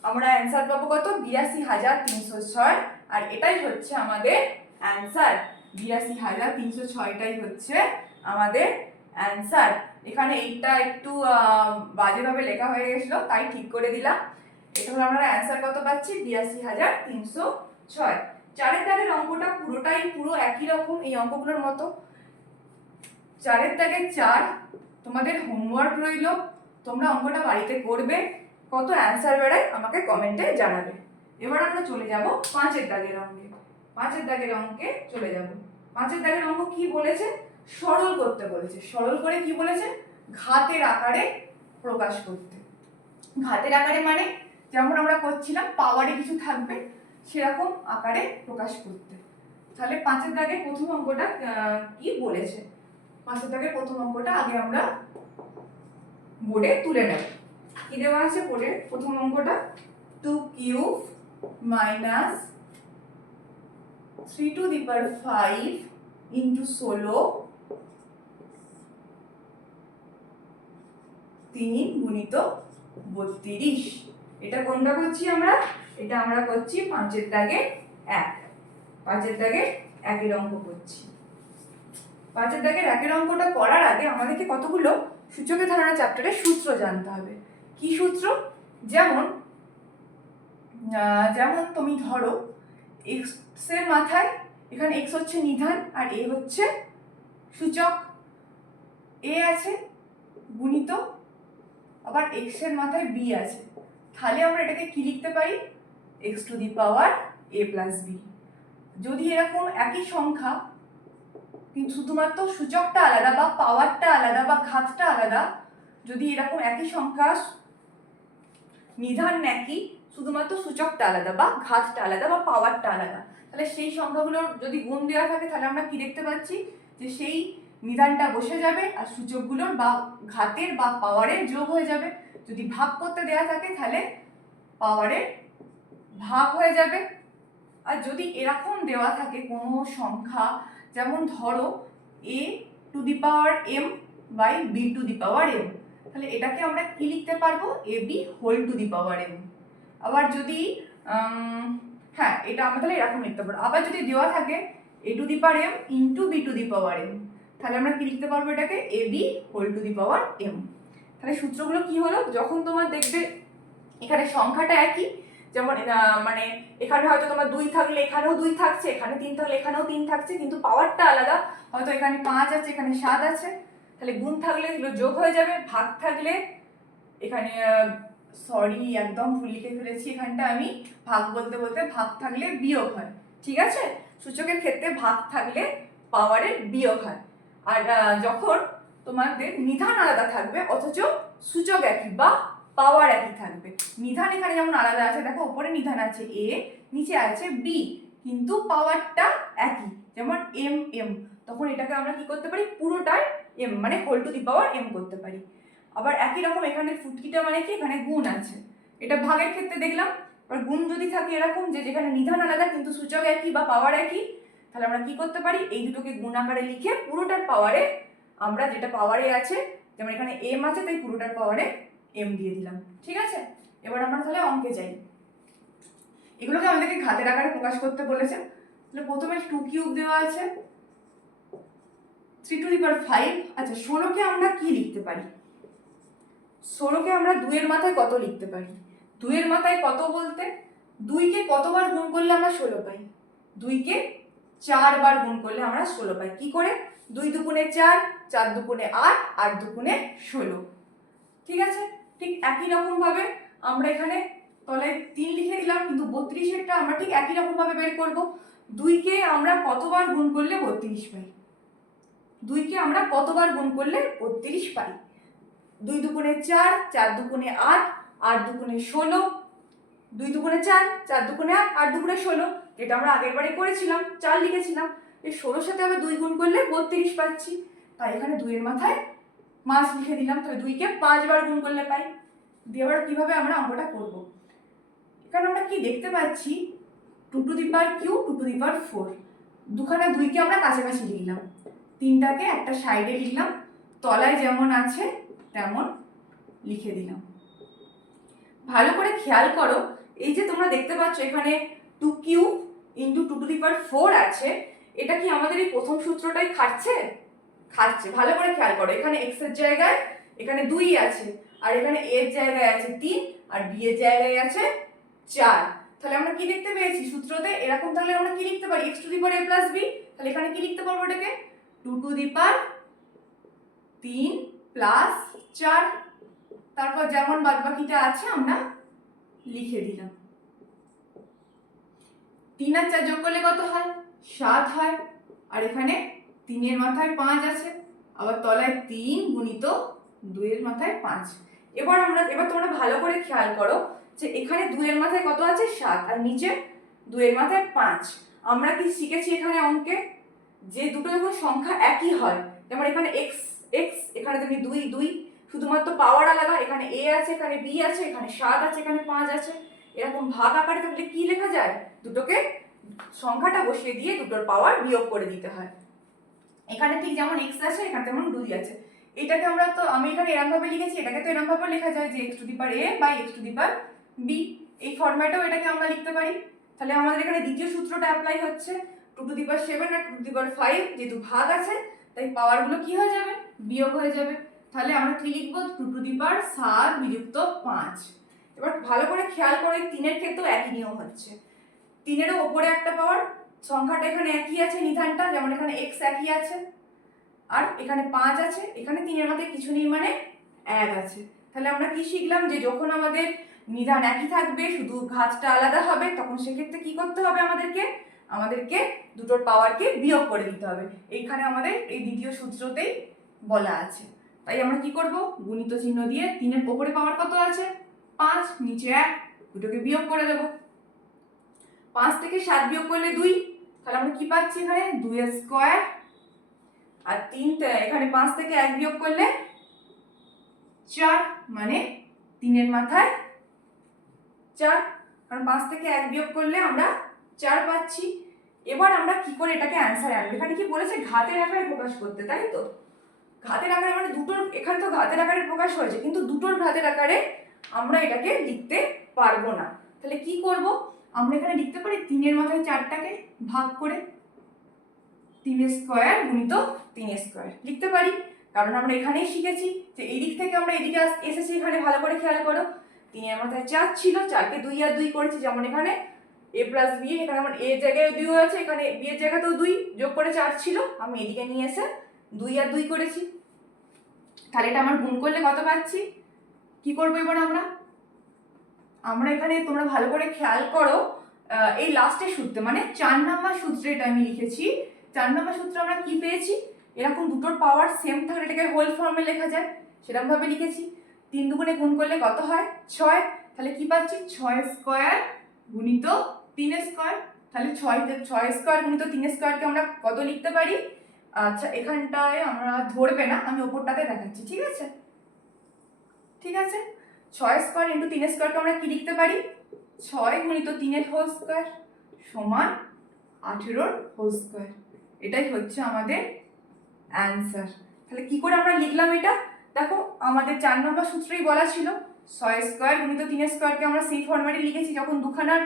আমরা অ্যান্সার পাবো কত? 82,306। আর এটাই হচ্ছে আমাদের অ্যান্সার। 82,306টাই হচ্ছে আমাদের অ্যান্সার। এখানে এইটা একটু বাজেভাবে লেখা হয়ে গেছিল, তাই ঠিক করে দিলাম। এটা হলো আমরা অ্যান্সার কত পাচ্ছি? 82,306। চারের দাগের অঙ্কটা পুরো একই রকম এই অঙ্কগুলোর মতো। চারের দাগের 4 তোমাদের হোমওয়ার্ক রইল, তোমরা অঙ্কটা বাড়িতে করবে, কত অ্যান্সার বেড়ায় আমাকে কমেন্টে জানাবে। এবার আমরা চলে যাব 5-এর দাগের অঙ্কে। 5-এর দাগের অঙ্কে চলে যাব। 5-এর দাগের অঙ্ক কি বলেছে? সরল করতে বলেছে। সরল করে কি বলেছে? ঘাতের আকারে প্রকাশ করতে। ঘাতের আকারে মানে যেমন আমরা করছিলাম পাওয়ারে কিছু থাকবে সেরকম আকারে প্রকাশ করতে। তাহলে 5-এর দাগের প্রথম অঙ্কটা কি বলেছে? 5-এর দাগের প্রথম অঙ্কটা আগে আমরা বোর্ডে তুলে নেব। কি দেওয়া আছে বোর্ডে? প্রথম অঙ্কটা 2 কিউব মাইনাস 3⁵ ইন্টু 16 3 গুণিত 32। এটা কোনটা করছি আমরা? এটা আমরা করছি 5-এর দাগে 1। 5-এর দাগে 1-এর অঙ্ক করছি। 5-এর দাগের 1-এর অঙ্কটা করার আগে আমাদেরকে কতগুলো সূচকের ধারণা চ্যাপ্টারের সূত্র জানতে হবে। কি সূত্র? যেমন তুমি ধরো x এর মাথায়, এখানে x হচ্ছে নিধান আর a হচ্ছে সূচক, a আছে গুণিত আবার x এর মাথায় b আছে। তাহলে আমরা এটাকে কি লিখতে পারি? x⁴ a + b। যদি এরকম একই সংখ্যা কিন্তু শুধুমাত্র সূচকটা আলাদা বা পাওয়ারটা আলাদা বা ঘাতটা আলাদা, যদি এরকম একই সংখ্যা নিধান একই, শুধুমাত্র সূচকটা আলাদা বা ঘাতটা আলাদা বা পাওয়ারটা আলাদা, তাহলে সেই সংখ্যাগুলোর যদি গুণ দেওয়া থাকে তাহলে আমরা কি দেখতে পাচ্ছি? যে সেই নিধানটা বসে যাবে আর সূচকগুলোর বা ঘাতের বা পাওয়ারের যোগ হয়ে যাবে। যদি ভাগ করতে দেওয়া থাকে তাহলে পাওয়ারের ভাগ হয়ে যাবে। আর যদি এরকম দেওয়া থাকে কোনো সংখ্যা, যেমন ধরো a⁴m বাই b⁴m, তাহলে এটাকে আমরা কি লিখতে পারবো? ab⁴m। আবার যদি হ্যাঁ, এটা আমরা তাহলে এরকম লিখতে পারবো। আবার যদি দেওয়া থাকে a⁴m ইন্টু b⁴m, তাহলে আমরা কি লিখতে পারবো? এটাকে ab⁴m। তাহলে সূত্রগুলো কি হলো? যখন তোমার দেখবে এখানে সংখ্যাটা একই, যেমন মানে এখানে হয়তো তোমার 2 থাকলে এখানেও 2 থাকছে, এখানে 3 থাকলে এখানেও 3 থাকছে, কিন্তু পাওয়ারটা আলাদা, হয়তো এখানে 5 আছে এখানে 7 আছে, তাহলে গুণ থাকলে এগুলো যোগ হয়ে যাবে, ভাগ থাকলে এখানে একদম ভুল লিখে ফেলেছি এখানটা আমি, ভাগ বলতে বলতে ভাগ থাকলে বিয়োগ হয়। ঠিক আছে? সূচকের ক্ষেত্রে ভাগ থাকলে পাওয়ারের বিয়োগ হয়। আর যখন তোমাদের নিধান আলাদা থাকবে অথচ সূচক একই বা পাওয়ার একই থাকবে। নিধান এখানে যেমন আলাদা আছে, দেখো উপরে নিধান আছে a, নিচে আছে b, কিন্তু পাওয়ারটা একই, যেমন m, তখন এটাকে আমরা কি করতে পারি? পুরোটাই m মানে m করতে পারি। আবার একই রকম এখানে ফুটকিটা মানে কি? এখানে গুণ আছে, এটা ভাগের ক্ষেত্রে দেখলাম। আবার গুণ যদি থাকে এরকম যে যেখানে নিধান আলাদা কিন্তু সূচক একই বা পাওয়ার একই, তাহলে আমরা কি করতে পারি? এই দুটোকে গুণ আকারে লিখে পুরোটার পাওয়ারে আমরা যেটা পাওয়ারে আছে, যেমন এখানে m আছে তাই পুরোটার পাওয়ারে m দিয়ে দিলাম। ঠিক আছে? এবার আমরা তাহলে অঙ্কে যাই। এগুলোকে আমাদেরকে ঘাতের আকারে প্রকাশ করতে বলেছে। তাহলে প্রথমে 2 কিউব দেওয়া আছে, 3⁵। আচ্ছা, 16কে আমরা কি লিখতে পারি? 16কে আমরা 2 এর মাথায় কত লিখতে পারি? 2 এর মাথায় কত বলতে 2কে কতবার গুণ করলে আমরা 16 পাই? 2কে 4 বার গুণ করলে আমরা 16 পাই। কি করে? 2 দুগুণে 4, 4 দুগুণে 8, 8 দুগুণে 16। ঠিক আছে? ঠিক একই রকম ভাবে আমরা এখানে তলায় 3 লিখে দিলাম, কিন্তু 32-এরটা আমরা ঠিক একই রকম ভাবে বের করব। 2কে আমরা কতবার গুণ করলে 32 পাই? 2কে আমরা কতবার গুণ করলে 32 পাই? 2 দুগুণে 4, 4 দুগুণে 8, 8 দুগুণে 16, 2 দুগুণে 4, 4 দুগুণে 8, 8 দুগুণে 16, যেটা আমরা আগের বারে করেছিলাম, 4 লিখেছিলাম। এই 16 সাথে আবার 2 গুণ করলে 32 পাচ্ছি। তাই এখানে 2 এর মাথায় 5 লিখে দিলাম। তাহলে 2কে 5 বার গুণ করলে পাই। দিয়ে এবার কিভাবে আমরা অঙ্কটা করব? এখানে আমরা কি দেখতে পাচ্ছি? 2 to the power Q, 2 to the power 4। দুখানা 2কে আমরা কাছাকাছি লিখলাম, 3টাকে একটা সাইডে লিখলাম, তলায় যেমন আছে তেমন লিখে দিলাম। ভালো করে খেয়াল করো, এই যে তোমরা দেখতে পাচ্ছ এখানে 2 cube into 2 to the power 4 আছে, এটা কি আমাদের এই প্রথম সূত্রটাই খাচ্ছে? খাচ্ছে। ভালো করে খেয়াল করো, এখানে x এর জায়গায় এখানে 2 আছে, আর এখানে a এর জায়গায় আছে 3, আর b এর জায়গায় আছে 4। তাহলে আমরা কি দেখতে পেয়েছি সূত্রতে? এরকম তাহলে আমরা কি লিখতে পারি? x to the power a plus b। তাহলে এখানে কি লিখতে পারবো এটাকে? 2 টু দি পাওয়ার 3 প্লাস 4। তারপর যেমন বাদবাকিটা আছে আমরা লিখে দিলাম। 3 আর 4 যোগ করলে কত হয়? 7 হয়। আর এখানে 3 এর মাথায় 5 আছে, আবার তলায় 3 গুণিত 2 এর মাথায় 5। এবার তোমরা ভালো করে খেয়াল করো যে এখানে 2 এর মাথায় কত আছে? 7, আর নিচে 2 এর মাথায় 5। আমরা কি শিখেছি এখানে অঙ্কে? যে দুটো যখন সংখ্যা একই হয়, যেমন এখানে x x, এখানে তুমি 2 2, শুধুমাত্র পাওয়ার আলাদা, এখানে a আছে, এখানে b আছে, এখানে 7 আছে, এখানে 5 আছে, এরকম ভাগ আকারে থাকলে কি লেখা যায়? দুটোকে সংখ্যাটা বসিয়ে দিয়ে দুটোর পাওয়ার বিয়োগ করে দিতে হয়। এখানে ঠিক যেমন x আছে, এখানে তেমন 2 আছে। এটাকে আমি এখানে এরকম ভাবে লিখেছি, এটাকে তো এরকম ভাবে লেখা যায় যে x to the power a by x to the power b। এই ফরম্যাটেও এটাকে আমরা লিখতে পারি। তাহলে আমাদের এখানে দ্বিতীয় সূত্রটা অ্যাপ্লাই হচ্ছে। 2 to the power 7 R 2 to the পাওয়ার 5 যেহেতু ভাগ আছে, তাই পাওয়ারগুলো কি হয়ে যাবে? বিয়োগ হয়ে যাবে। তাহলে আমরা কি লিখবো? 2 টু দি পাওয়ার 7 বিযুক্ত 5। এবার ভালো করে খেয়াল করে, 3 এর ক্ষেত্রেও একই নিয়ম হচ্ছে। 3 এরও উপরে একটা পাওয়ার, সংখ্যাটা এখানে একই আছে, নিধানটা যেমন এখানে x একই আছে, আর এখানে 5 আছে, এখানে 3 এর মধ্যে কিছু নেই মানে 1 আছে। তাহলে আমরা কি শিখলাম? যে যখন আমাদের নিধান একই থাকবে, শুধু ঘাতটা আলাদা হবে, তখন সেক্ষেত্রে কি করতে হবে? আমাদেরকে দুটোর পাওয়ারকে বিয়োগ করে দিতে হবে। এইখানে আমাদের এই দ্বিতীয় সূত্রতেই বলা আছে। তাই আমরা কি করব? গুণিত চিহ্ন দিয়ে 3 এর উপরে পাওয়ার কত আছে? 5, নিচে 1, দুটোকে বিয়োগ করে দেব। 5 থেকে 7 বিয়োগ করলে 2, তাহলে আমরা কি পাচ্ছি এখানে? 2 এর স্কয়ার। আর 3 এখানে 5 থেকে 1 বিয়োগ করলে 4, মানে 3 এর মাথায় 4। কারণ 5 থেকে 1 বিয়োগ করলে আমরা 4 পাচ্ছি। এবার আমরা কি করে এটাকে অ্যানসারে আনবো? এখানে কি বলেছে? ঘাতের আকারে প্রকাশ করতে, তাই তো? ঘাতের আকারে মানে দুটোর, এখানে তো ঘাতের আকারে প্রকাশ হয়েছে, কিন্তু দুটোর ঘাতের আকারে আমরা এটাকে লিখতে পারবো না। তাহলে কি করব? আমরা এখানে লিখতে পারি 3 এর মাথায় 4টাকে ভাগ করে 3 স্কয়ার গুণিত 3 স্কয়ার লিখতে পারি। কারণ আমরা এখানেই শিখেছি যে এই দিক থেকে আমরা এদিকে এসেছি। এখানে ভালো করে খেয়াল করো, 3 এর মাথায় 4 ছিল, 4কে 2 আর 2 করেছি, যেমন এখানে a প্লাস b, এখানে আমার a এর জায়গায় 2 আছে, এখানে b এর জায়গাতেও 2 যোগ করে 4 ছিল, আমি এদিকে নিয়ে এসে 2 আর 2 করেছি। তাহলে এটা আমার গুণ করলে কত পাচ্ছি? কি করবো এবার আমরা এখানে তোমরা ভালো করে খেয়াল করো, এই লাস্টের সূত্রে মানে 4 নম্বর সূত্রে এটা আমি লিখেছি। 4 নম্বর সূত্রে আমরা কি পেয়েছি? এরকম দুটোর পাওয়ার সেম থাকলে এটাকে হোল ফর্মে লেখা যায়, সেরকম ভাবে লিখেছি। 3 দুগুণে গুণ করলে কত হয়? 6। তাহলে কি পাচ্ছি? 6 স্কয়ার গুণিত 3 স্কয়ার। তাহলে 6 স্কয়ার গুণিত 3 স্কয়ারকে আমরা কত লিখতে পারি? আচ্ছা, এখানটায় আমরা ধরবে না, আমি ওপরটাতে দেখাচ্ছি, ঠিক আছে? ঠিক আছে, 6 স্কয়ার ইন্টু 3 স্কয়ারকে আমরা কি লিখতে পারি? 6 গুণিত 3 এর হোল স্কয়ার সমান 18 এর হোল স্কয়ার। এটাই হচ্ছে আমাদের অ্যান্সার। তাহলে কি করে আমরা লিখলাম এটা? দেখো, আমাদের 4 নম্বর সূত্রেই বলা ছিল 6 স্কয়ার গুণিত 3 স্কয়ারকে আমরা সেই ফরম্যাটে লিখেছি, যখন দুখানার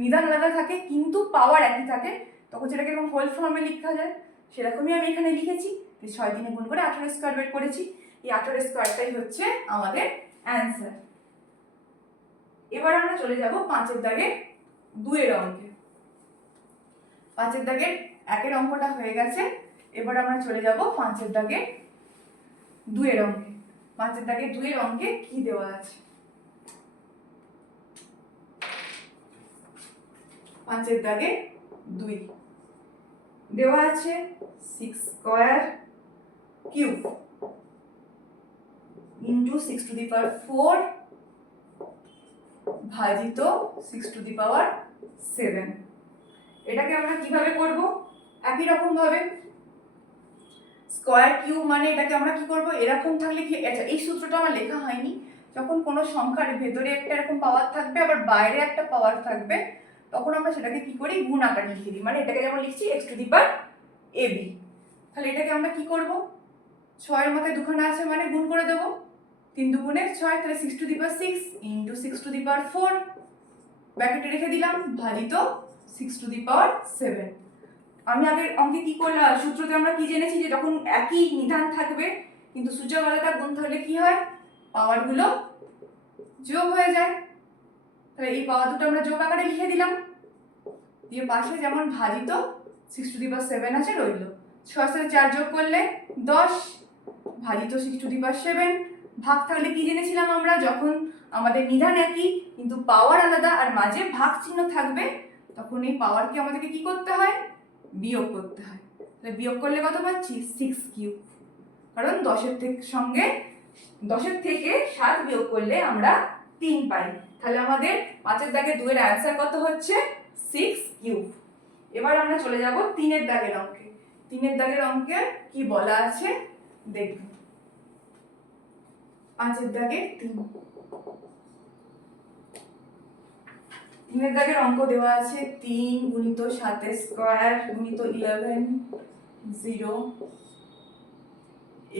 নিধান আলাদা থাকে কিন্তু পাওয়ার একই থাকে, তখন সেটাকে এরকম হোল ফর্মে লেখা যায়। সেরকমই আমি এখানে লিখেছি, 6 দিয়ে গুণ করে 18 স্কয়ার বের করেছি। এই 18 স্কয়ারটাই হচ্ছে আমাদের অ্যান্সার। এবার আমরা চলে যাব 5 দাগের 2 এর অঙ্কে। 5 দাগের 1 এর অঙ্কটা হয়ে গেছে, এবার আমরা চলে যাব 5 দাগের 2 এর অঙ্কে। 5 দাগের 2 এর অঙ্কে কি দেওয়া আছে? 5 দাগে 2 দেওয়া আছে 6 square cube into 6 to the power 4 ভাজিত 6 টু দি পাওয়ার 7। এটাকে আমরা কিভাবে করব? একই রকম ভাবে স্কয়ার কিউব মানে এটাকে আমরা কি করব, এরকম থাকলে কি, আচ্ছা এই সূত্রটা আমার লেখা হয়নি। যখন কোনো সংখ্যার ভেতরে একটা এরকম পাওয়ার থাকবে আবার বাইরে একটা পাওয়ার থাকবে, তখন আমরা সেটাকে কি করি, গুণ আকারে লিখে দিই। মানে এটাকে যেমন লিখছি x to the power ab। তাহলে এটাকে আমরা কি করব, 6 এর মাথায় দুখানা আছে মানে গুণ করে দেব, 3 দুগুণে 6, তাহলে 6 to the power 6 into 6 to the power 4 ব্র্যাকেটে রেখে দিলাম ভাজিত 6 টু দি পাওয়ার 7। আমি আগের অঙ্কে কি করলাম, সূত্রতে আমরা কি জেনেছি যে যখন একই নিধান থাকবে কিন্তু সূচক আলাদা, গুণ থাকলে কি হয়, পাওয়ারগুলো যোগ হয়ে যায়। তাহলে এই পাওয়ার দুটো আমরা যোগ আকারে লিখে দিলাম, দিয়ে পাশে যেমন ভাজিত 6 টু দি পাওয়ার 7 আছে রইল। 6 সাথে 4 যোগ করলে 10 ভাজিত 6 টু দি পাওয়ার 7। ভাগ থাকলে কি জেনেছিলাম আমরা, যখন আমাদের নিধান একই কিন্তু পাওয়ার আলাদা আর মাঝে ভাগ চিহ্ন থাকবে, তখন এই পাওয়ারকে আমাদেরকে কি করতে হয়, বিয়োগ করতে হয়। তাহলে বিয়োগ করলে কত পাচ্ছি, 6 কিউব। কারণ 10 থেকে 7 বিয়োগ করলে আমরা 3 পাই। তাহলে আমাদের 5 দাগে 2 এর অ্যান্সার কত হচ্ছে, 6 কিউব। এবার আমরা চলে যাব 3 দাগের অঙ্কে। 3 দাগের অঙ্কে কি বলা আছে দেখব। 5 দাগে 3 দাগের অঙ্ক দেওয়া আছে 3 গুণিত 7 স্কয়ার গুণিত 11 0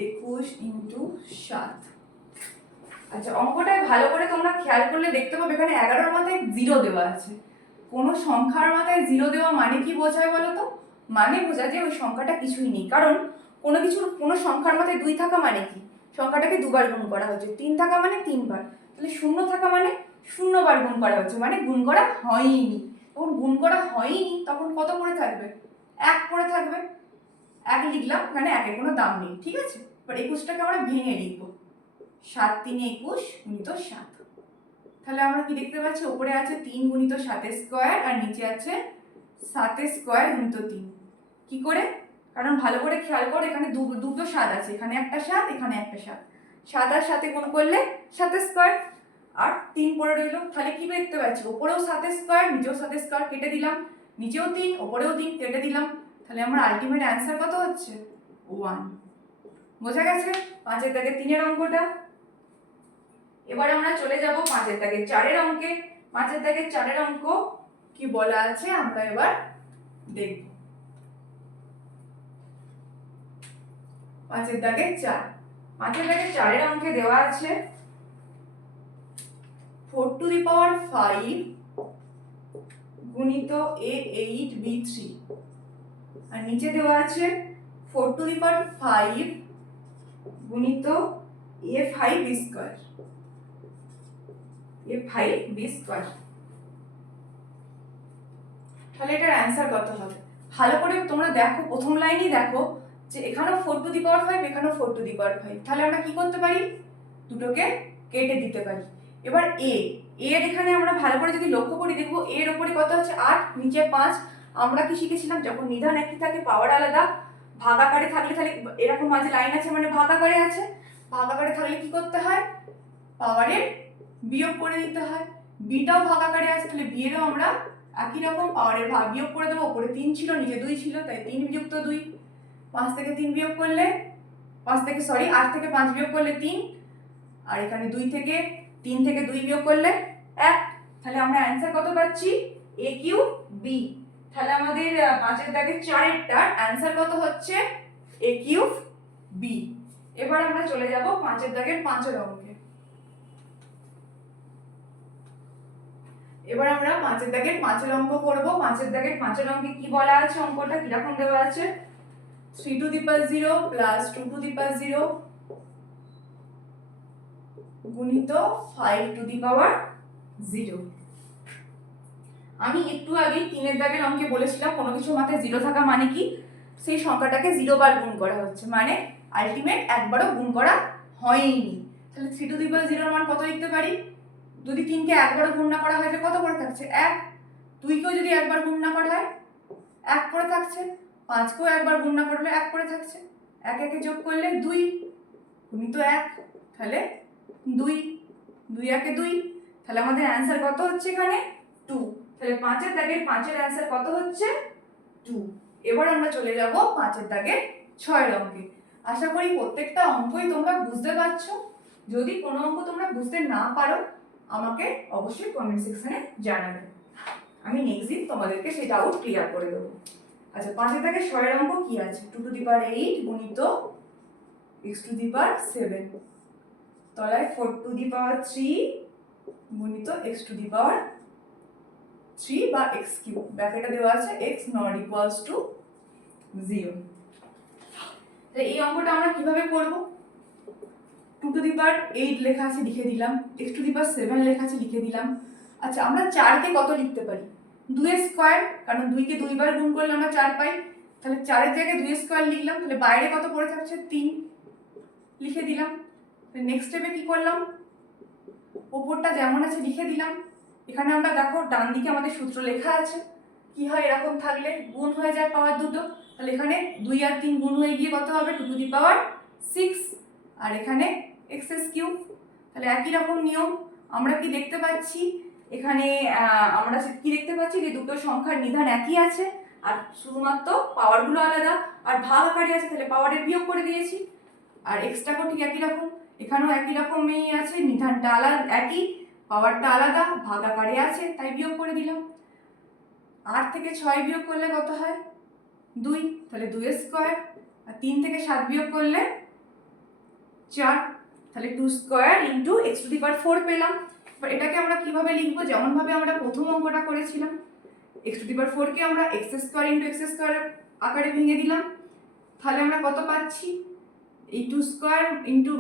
21 ইন্টু 7। আচ্ছা অঙ্কটা ভালো করে তোমরা খেয়াল করলে দেখতে পাবে এখানে 11 এর মাথায় 0 দেওয়া আছে। কোন সংখ্যার মাথায় 0 দেওয়া মানে কি বোঝায় বলো তো? মানে বোঝায় যে ওই সংখ্যাটা কিছুই নেই। কারণ কোনো সংখ্যার মাথায় 2 থাকা মানে কি, সংখ্যাটাকে দুবার গুণ করা হচ্ছে। 3 থাকা মানে 3 বার। তাহলে 0 থাকা মানে 0 বার গুণ করা হচ্ছে, মানে গুণ করা হয়নি। তখন গুণ করা হয়নি তখন কত করে থাকবে, 1 করে থাকবে। 1 লিখলাম, মানে 1 এর কোনো দাম নেই, ঠিক আছে। এবার 21টাকে আমরা ভেঙে লিখবো, 7 3 21 গুণিত 7। তাহলে আমরা কি দেখতে পাচ্ছি, উপরে আছে 3 গুণিত 7 স্কয়ার আর নিচে আছে 7 স্কয়ার গুণিত 3। কি করে? কারণ ভালো করে খেয়াল কর, এখানে দুটো 7 আছে, এখানে একটা 7 এখানে একটা 7। 7 আর 7 গুণ করলে 7 স্কয়ার আর 3 পড়ে রইল। তাহলে কি দেখতে পাচ্ছি, উপরেও 7 স্কয়ার নিচেও 7 স্কয়ার, কেটে দিলাম, নিচেও 3 উপরেও 3 কেটে দিলাম। তাহলে আমার আলটিমেট অ্যান্সার কত হচ্ছে, 1। বোঝা গেছে 5 দাগে 3 এর অঙ্কটা। এবার আমরা চলে যাব 5 দাগে 4 এর অঙ্কে। 5 দাগে 4 এর অঙ্ক কি বলা আছে আমরা এবার দেখব। 5 দাগে 4, 5 দাগে 4 এর অঙ্কে দেওয়া আছে 4 টু দি পাওয়ার 5 গুণিত a8 b3 আর নিচে দেওয়া আছে 4 টু দি পাওয়ার 5 গুণিত a5 b square, a5 b square. তাহলে এটার অ্যান্সার কত হবে? ভালো করে তোমরা দেখো, প্রথম লাইনই দেখো যে এখানেও 4 টু দি পাওয়ার 5 এখানেও 4 টু দি পাওয়ার 5। তাহলে আমরা কি করতে পারি, দুটোকে কেটে দিতে পারি। এবার এর এখানে আমরা ভালো করে যদি লক্ষ্য করি দেখবো এর উপরে কত আছে 8 নিচে 5। আমরা কি শিখেছিলাম, যখন নিধান একই থাকে পাওয়ার আলাদা, ভাগাকারে থাকলে, তাহলে এরকম মাঝে লাইন আছে মানে ভাগাকারে আছে, ভাগাকারে থাকলে কি করতে হয়, পাওয়ারের বিয়োগ করে দিতে হয়। বিটাও ভাগাকারে আছে, তাহলে বিয়েরও আমরা একই রকম পাওয়ারের বিয়োগ করে দেবো। উপরে 3 ছিল নিচে 2 ছিল, তাই 3 বিয়োগ 2। 5 থেকে 3 বিয়োগ করলে 8 থেকে 5 বিয়োগ করলে 3, আর এখানে 3 থেকে 2 বিয়োগ করলে 1। তাহলে আমরা অ্যান্সার কত পাচ্ছি, a কিউব b। তাহলে আমাদের 5 দাগের 4 এরটার অ্যান্সার কত হচ্ছে, a কিউব b। এবার আমরা চলে যাব 5 দাগের 5 এর অঙ্কে। এবার আমরা 5 দাগের 5 এর অঙ্ক করব। 5 দাগের 5 এর অঙ্কে কি বলা আছে, অঙ্কটা কি রকম দেওয়া আছে, 3 to the power 0 plus 2 to the power 0 গুণিত 5 টু দি পাওয়ার 0। আমি একটু আগে 3 দাগের অঙ্কে বলেছিলাম কোনো কিছু মাথায় 0 থাকা মানে কি, সেই সংখ্যাটাকে 0 বার গুণ করা হচ্ছে, মানে আলটিমেট একবারও গুণ করা হয়নি। তাহলে 3 টু দি পাওয়ার 0 এর মান কত লিখতে পারি, যদি 3 কে একবারও গুণ না করা হয় তাহলে কত করে থাকছে 1। 2কেও যদি একবার গুণ না করা হয় 1 করে থাকছে, 5কেও একবার গুণ না করলে 1 করে থাকছে, 1 একে যোগ করলে 2 গুণিত 1, তাহলে 2, 2 একে 2, তাহলে আমাদের অ্যান্সার কত হচ্ছে এখানে 2। তাহলে 5 এর দাগের 5 এর অ্যান্সার কত হচ্ছে 2। এবার আমরা চলে যাব 5 এর দাগের 6 এর অঙ্কে। আশা করি প্রত্যেকটা অঙ্কই তোমরা বুঝতে পারছো। যদি কোনো অঙ্ক তোমরা বুঝতে না পারো আমাকে অবশ্যই কমেন্ট সেকশনে জানাবে, আমি নেক্সট দিন তোমাদেরকে সেই ডাউট ক্লিয়ার করে দেবো। আচ্ছা, 5 এর দাগের 6 এর অঙ্ক কি আছে? 2 টু দি পাওয়ার 8 গুণিত x টু দি পাওয়ার 7, তলায় 4 টু দি পাওয়ার 3 গুণিত x টু দি পাওয়ার 3 বা x কিউব, ব্র্যাকেটে দেওয়া আছে x নট ইকুয়ালস টু 0। তাহলে এই অঙ্কটা আমরা কিভাবে করব? 2 টু দি পাওয়ার 8 লেখা আছে লিখে দিলাম, x টু দি পাওয়ার 7 লেখা আছে লিখে দিলাম। আচ্ছা, আমরা 4 কে কত লিখতে পারি? 2 এর স্কয়ার, কারণ 2 কে 2 বার গুণ করলে আমরা 4 পাই, তাহলে 4 এর জায়গায় 2 এর স্কয়ার লিখলাম, তাহলে বাইরে কত পড়ে থাকছে 3 লিখে দিলাম। নেক্সট স্টেপে কি করলাম? উপরটা যেমন আছে লিখে দিলাম। এখানে আমরা দেখো ডান দিকে আমাদের সূত্র লেখা আছে, কি হয় এরকম থাকলে গুণ হয়ে যায় পাওয়ার দুটো, তাহলে এখানে 2 আর 3 গুণ হয়ে গিয়ে কত হবে 2 টু দি পাওয়ার 6, আর এখানে x কিউব। তাহলে একই রকম নিয়ম আমরা কি দেখতে পাচ্ছি এখানে, আমরা কি দেখতে পাচ্ছি যে দুটো সংখ্যার নিধান একই আছে, আর শুধুমাত্র পাওয়ারগুলো আলাদা, আর ভাগ আকারে আছে, তাহলে পাওয়ারের বিয়োগ করে দিয়েছি। আর এক্সটাকেও ঠিক একই রকম, এখানেও একই রকমই আছে, নিধানটা আলাদা একই, পাওয়ারটা আলাদা, ভাগ আকারে আছে, তাই বিয়োগ করে দিলাম। 8 থেকে 6 বিয়োগ করলে কত হয় 2, তাহলে 2 এর স্কয়ার, আর 3 থেকে 7 বিয়োগ করলে 4, তাহলে 2 square into x to the power 4 পেলাম। এবার এটাকে আমরা কিভাবে লিখবো? যেমন ভাবে আমরা প্রথম অঙ্কটা করেছিলাম, x টু দি পাওয়ার 4 কে আমরা x square into x square আকারে ভেঙে দিলাম, তাহলে আমরা কত পাচ্ছি? এই 2 স্কয়ার ইন্টু,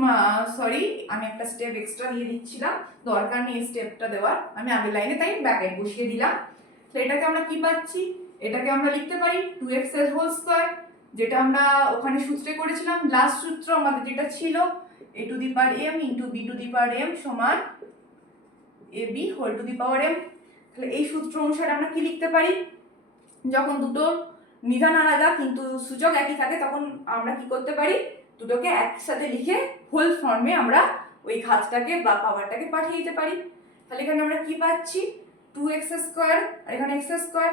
সরি আমি একটা স্টেপ এক্সট্রা দিয়ে দিচ্ছিলাম, দরকার নেই এই স্টেপটা দেওয়ার, আমি আগের লাইনে তাই ব্র্যাকেট বসিয়ে দিলাম। তো এটাকে আমরা কি পাচ্ছি? এটাকে আমরা লিখতে পারি 2x এর হোল স্কয়ার, যেটা আমরা ওখানে সূত্রে করেছিলাম, লাস্ট সূত্র আমাদের যেটা ছিল a to the power m into b to the power m সমান ab whole to the power m। তাহলে এই সূত্র অনুসারে আমরা কি লিখতে পারি? যখন দুটো নিধান আলাদা কিন্তু সূচক একই থাকে তখন আমরা কি করতে পারি? দুটোকে একসাথে লিখে হোল ফর্মে আমরা ওই ঘাতটাকে বা পাওয়ারটাকে পাঠিয়ে দিতে পারি। তাহলে এখানে আমরা কি পাচ্ছি? 2x স্কয়ার, আর এখানে x স্কয়ার।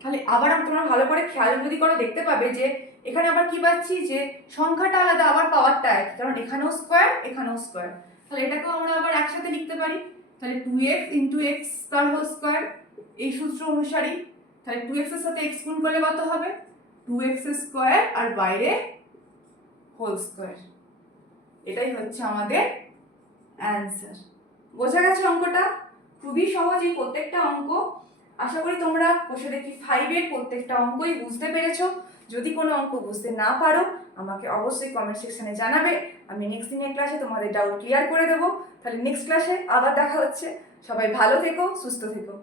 তাহলে আবার তোমরা ভালো করে খেয়াল যদি করো দেখতে পাবে যে এখানে আবার কি পাচ্ছি যে সংখ্যাটা আলাদা আবার পাওয়ারটা এক, কারণ এখানেও স্কয়ার এখানেও স্কয়ার। তাহলে এটাকেও আমরা আবার একসাথে লিখতে পারি, তাহলে 2x ইন্টু x তার হোল স্কয়ার এই সূত্র অনুসারে। তাহলে 2x এর সাথে x গুণ করলে কত হবে? 2x স্কয়ার আর বাইরে হোল স্কয়ার। এটাই হচ্ছে আমাদের অ্যান্সার। বোঝা গেছে অঙ্কটা? খুবই সহজ এই প্রত্যেকটা অঙ্ক। আশা করি তোমরা বসে দেখি 5 এর প্রত্যেকটা অঙ্কই বুঝতে পেরেছো। যদি কোনো অঙ্ক বুঝতে না পারো আমাকে অবশ্যই কমেন্ট সেকশনে জানাবে, আমি নেক্সট দিনের ক্লাসে তোমাদের ডাউট ক্লিয়ার করে দেবো। তাহলে নেক্সট ক্লাসে আবার দেখা হচ্ছে। সবাই ভালো থেকো, সুস্থ থেকো।